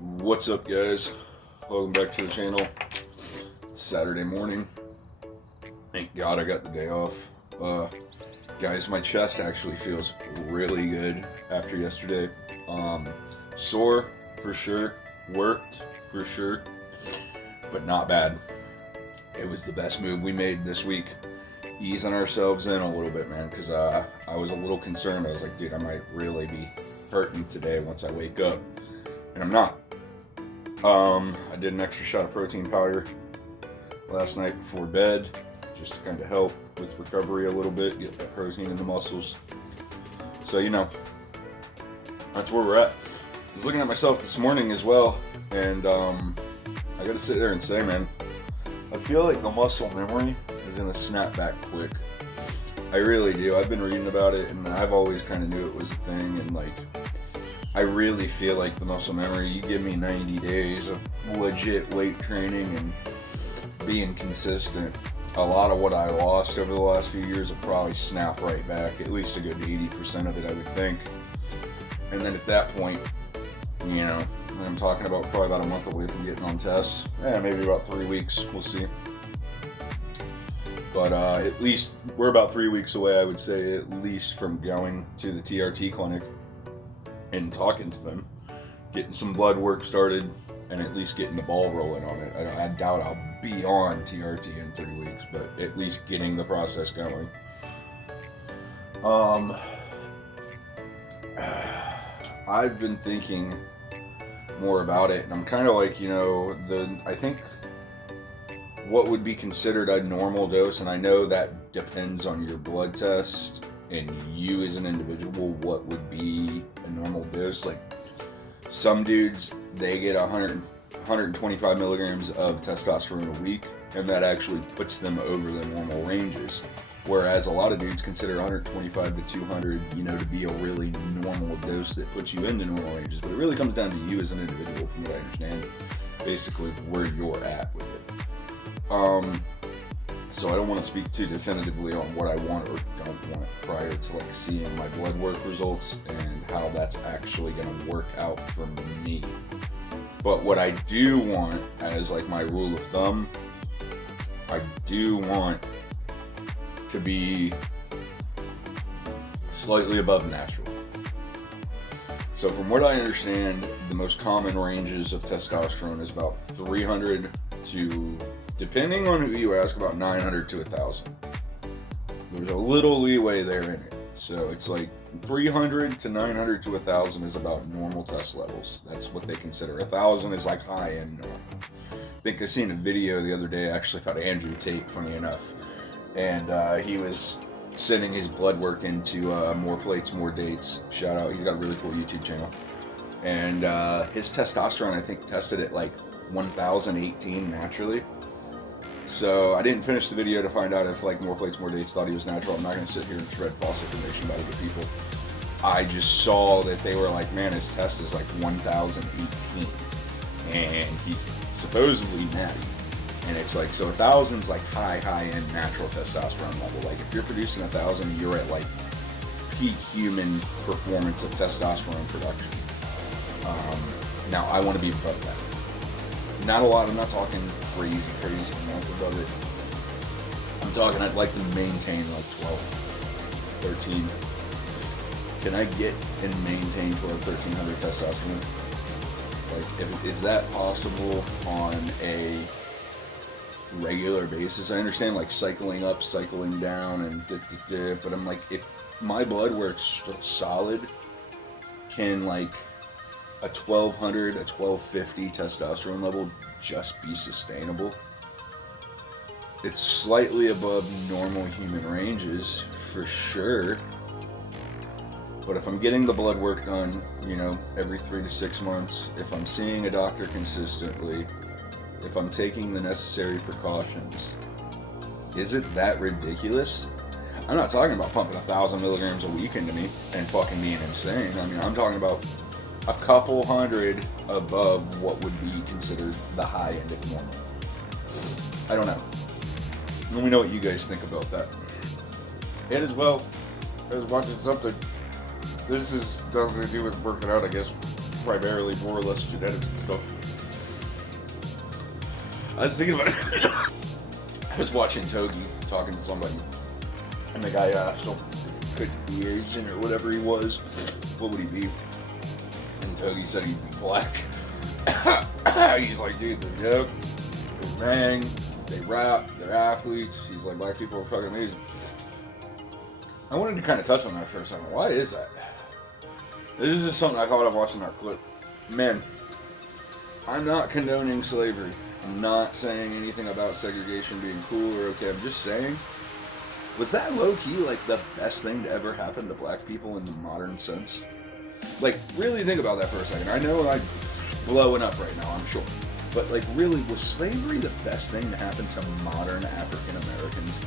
What's up, guys? Welcome back to the channel. It's Saturday morning. Thank God I got the day off. Guys, my chest actually feels really good after yesterday. Sore for sure, worked for sure, but not bad. It was the best move we made this week. Easing ourselves in a little bit, man, because I was a little concerned. I was like, dude, I might really be hurting today once I wake up, and I'm not. I did an extra shot of protein powder last night before bed, just to kind of help with recovery a little bit, get that protein in the muscles. So, that's where we're at. I was looking at myself this morning as well, and I gotta sit there and say, man, I feel like the muscle memory is gonna snap back quick. I really do. I've been reading about it, and I've always kind of knew it was a thing, and I really feel like the muscle memory, you give me 90 days of legit weight training and being consistent, a lot of what I lost over the last few years will probably snap right back, at least a good 80% of it, I would think. And then at that point, I'm talking about probably about a month away from getting on tests. Maybe about 3 weeks, we'll see. But at least, we're about 3 weeks away, I would say, at least from going to the TRT clinic and talking to them, getting some blood work started, and at least getting the ball rolling on it. I doubt I'll be on TRT in 3 weeks, but at least getting the process going. I've been thinking more about it, and I'm kind of like, I think what would be considered a normal dose, and I know that depends on your blood test and you as an individual, what would be a normal dose. Like, some dudes, they get 125 milligrams of testosterone a week, and that actually puts them over the normal ranges. Whereas a lot of dudes consider 125 to 200, to be a really normal dose that puts you into normal ranges. But it really comes down to you as an individual, from what I understand, basically where you're at with it. So I don't want to speak too definitively on what I want or don't want prior to seeing my blood work results and how that's actually going to work out for me. But what I do want as my rule of thumb, I do want to be slightly above natural. So from what I understand, the most common ranges of testosterone is about 300 to, depending on who you ask, about 900 to 1,000. There's a little leeway there in it. So it's 300 to 900 to 1,000 is about normal test levels. That's what they consider. 1,000 is high end normal. I think I seen a video the other day actually about Andrew Tate, funny enough. And he was sending his blood work into More Plates, More Dates. Shout out. He's got a really cool YouTube channel. And his testosterone, I think, tested at 1,018 naturally. So I didn't finish the video to find out if More Plates, More Dates thought he was natural. I'm not going to sit here and shred false information about other people. I just saw that they were man, his test is 1,018. And he's supposedly natty. And it's so 1,000's high-end natural testosterone level. If you're producing 1,000, you're at peak human performance of testosterone production. Now I want to be above that. Not a lot, I'm not talking crazy amounts above it. I'm talking I'd like to maintain 12, 13. Can I get and maintain 12, 1,300 testosterone? Is that possible on a regular basis? I understand cycling up, cycling down, and but I'm if my blood works solid, can a 1,200, a 1,250 testosterone level just be sustainable? It's slightly above normal human ranges, for sure. But if I'm getting the blood work done, every 3 to 6 months, if I'm seeing a doctor consistently, if I'm taking the necessary precautions, is it that ridiculous? I'm not talking about pumping 1,000 milligrams a week into me and fucking being insane. I'm talking about a couple hundred above what would be considered the high end of normal. I don't know. Let me know what you guys think about that. And as well, I was watching something. This is nothing to do with working out, I guess. primarily more or less genetics and stuff. I was thinking about it. I was watching Togi talking to somebody, and the guy asked him if he could be Asian or whatever he was, what would he be? And Togi said he'd be black. He's like, dude, they're dope, they bang, they rap, they're athletes. He's like, black people are fucking amazing. I wanted to kind of touch on that for a second. Why is that? This is just something I thought of watching that clip. Man, I'm not condoning slavery. I'm not saying anything about segregation being cool or okay. I'm just saying, was that low-key like the best thing to ever happen to black people in the modern sense? Like, really think about that for a second. I know I'm blowing up right now, I'm sure. But, like, really, was slavery the best thing to happen to modern African Americans?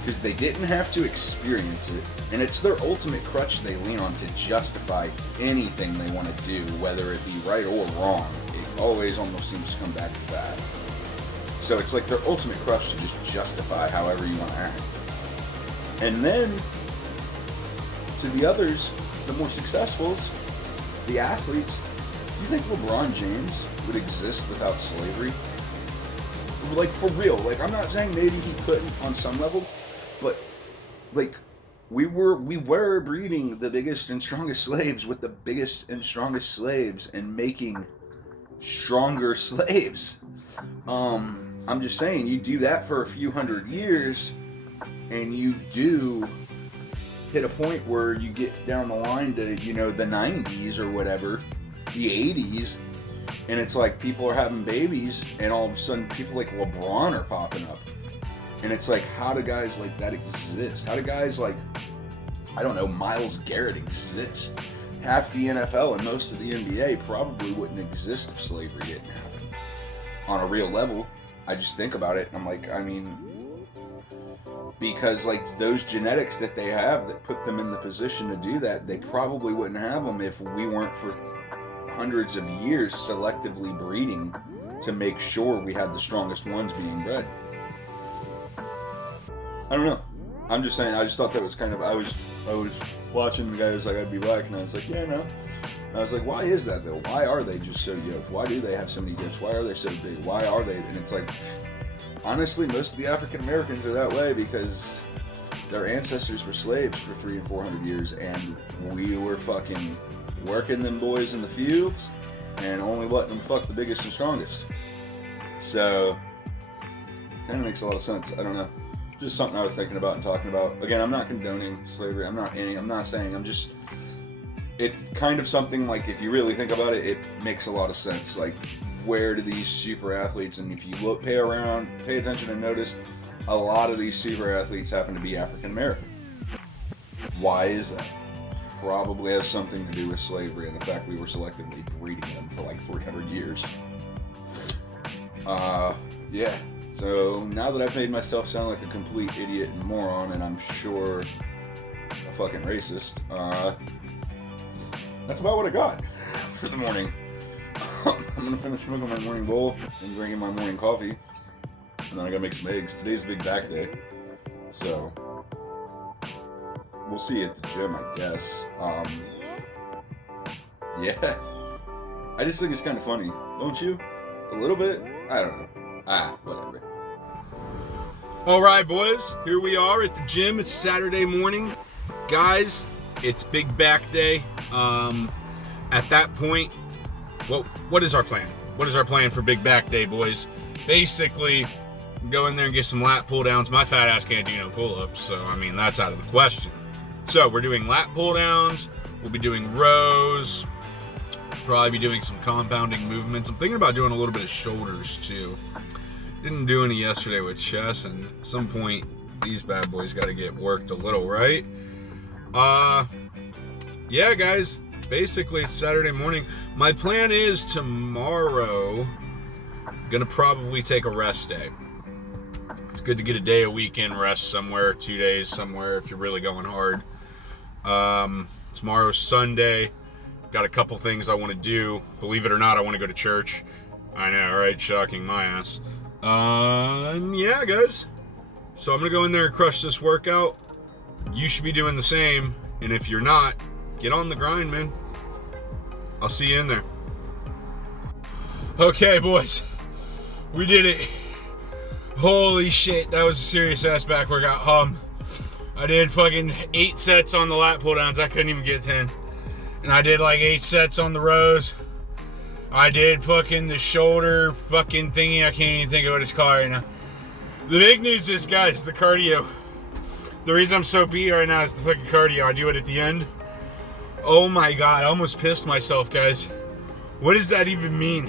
Because they didn't have to experience it, and it's their ultimate crutch they lean on to justify anything they want to do, whether it be right or wrong. It always almost seems to come back to that. So it's like their ultimate crutch to just justify however you want to act. And then, to the others, the more successfuls, the athletes, do you think LeBron James would exist without slavery? Like, for real. Like, I'm not saying maybe he couldn't on some level, but, like, we were breeding the biggest and strongest slaves with the biggest and strongest slaves and making stronger slaves. I'm just saying, you do that for a few hundred years, and you do hit a point where you get down the line to, you know, the 90s or whatever, the 80s, and it's like people are having babies, and all of a sudden people like LeBron are popping up. And it's like, how do guys like that exist? How do guys like, I don't know, Myles Garrett exist? Half the NFL and most of the NBA probably wouldn't exist if slavery didn't happen. On a real level, I just think about it, and I'm like, I mean, because like those genetics that they have that put them in the position to do that, they probably wouldn't have them if we weren't for hundreds of years selectively breeding to make sure we had the strongest ones being bred. I don't know. I'm just saying, I just thought that was kind of, I was watching the guy who was like, I'd be black, and I was like, yeah, no. And I was like, why is that though? Why are they just so yoked? Why do they have so many gifts? Why are they so big? Why are they? And it's like, honestly, most of the African Americans are that way because their ancestors were slaves for 300 and 400 years, and we were fucking working them boys in the fields and only letting them fuck the biggest and strongest. So, kind of makes a lot of sense. I don't know. Just something I was thinking about and talking about. Again, I'm not condoning slavery. I'm not saying. It's kind of something like, if you really think about it, it makes a lot of sense. Like, where do these super athletes, and if you look, pay attention and notice, a lot of these super athletes happen to be African American. Why is that? Probably has something to do with slavery and the fact we were selectively breeding them for like 300 years. Yeah. So now that I've made myself sound like a complete idiot and moron, and I'm sure a fucking racist, that's about what I got for the morning. I'm gonna finish smoking my morning bowl and drinking my morning coffee, and then I gotta make some eggs. Today's Big Back Day, so we'll see you at the gym, I guess. Yeah, I just think it's kind of funny, don't you? A little bit? I don't know. Whatever. Alright, boys, here we are at the gym. It's Saturday morning. Guys, it's Big Back Day. At that point, what is our plan? What is our plan for Big Back Day, boys? Basically, go in there and get some lat pull downs. My fat ass can't do no pull-ups, so I mean, that's out of the question. So we're doing lat pull downs. We'll be doing rows. Probably be doing some compounding movements. I'm thinking about doing a little bit of shoulders too. Didn't do any yesterday with chest, and at some point these bad boys got to get worked a little, right? Yeah, guys. Basically, it's Saturday morning. My plan is tomorrow, gonna probably take a rest day. It's good to get a day a weekend rest somewhere, 2 days somewhere if you're really going hard. Tomorrow's Sunday. Got a couple things I want to do. Believe it or not, I want to go to church. I know, right? Shocking my ass. Yeah, guys. So I'm going to go in there and crush this workout. You should be doing the same. And if you're not, get on the grind, man. I'll see you in there. Okay, boys. We did it. Holy shit, that was a serious ass back workout. I did fucking 8 sets on the lat pull downs. I couldn't even get 10. And I did like 8 sets on the rows. I did fucking the shoulder fucking thingy. I can't even think of what it's called right now. The big news is, guys, the cardio. The reason I'm so beat right now is the fucking cardio. I do it at the end. Oh my god, I almost pissed myself, guys. What does that even mean?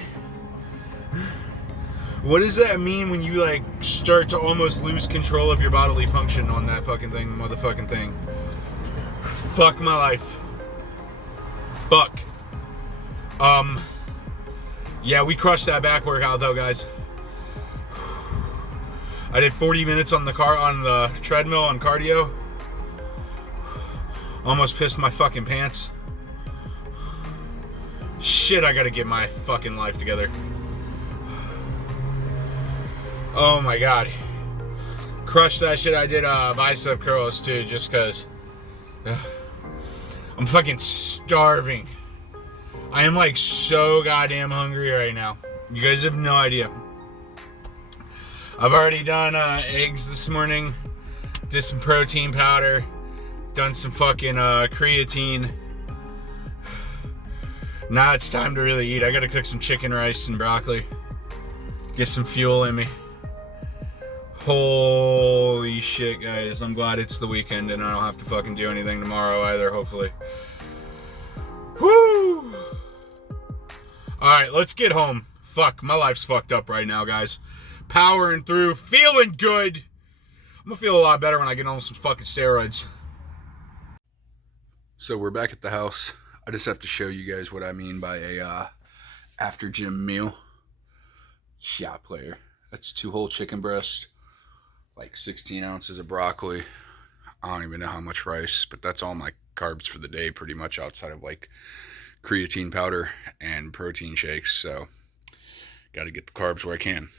What does that mean when you like start to almost lose control of your bodily function on that fucking thing, motherfucking thing? Fuck my life. Fuck. Yeah, we crushed that back workout though, guys. I did 40 minutes on the treadmill on cardio. Almost pissed my fucking pants. Shit, I gotta get my fucking life together. Oh my god. Crushed that shit. I did bicep curls too, just cause I'm fucking starving. I am like so goddamn hungry right now. You guys have no idea. I've already done eggs this morning. Did some protein powder. Done some fucking creatine. Now it's time to really eat. I gotta cook some chicken, rice, and broccoli. Get some fuel in me. Holy shit, guys. I'm glad it's the weekend and I don't have to fucking do anything tomorrow either, hopefully. Woo! Alright, let's get home. Fuck, my life's fucked up right now, guys. Powering through, feeling good. I'm gonna feel a lot better when I get on some fucking steroids. So we're back at the house. I just have to show you guys what I mean by a after gym meal. Shot player. That's 2 whole chicken breasts, like 16 ounces of broccoli. I don't even know how much rice, but that's all my carbs for the day, pretty much, outside of like creatine powder and protein shakes. So got to get the carbs where I can.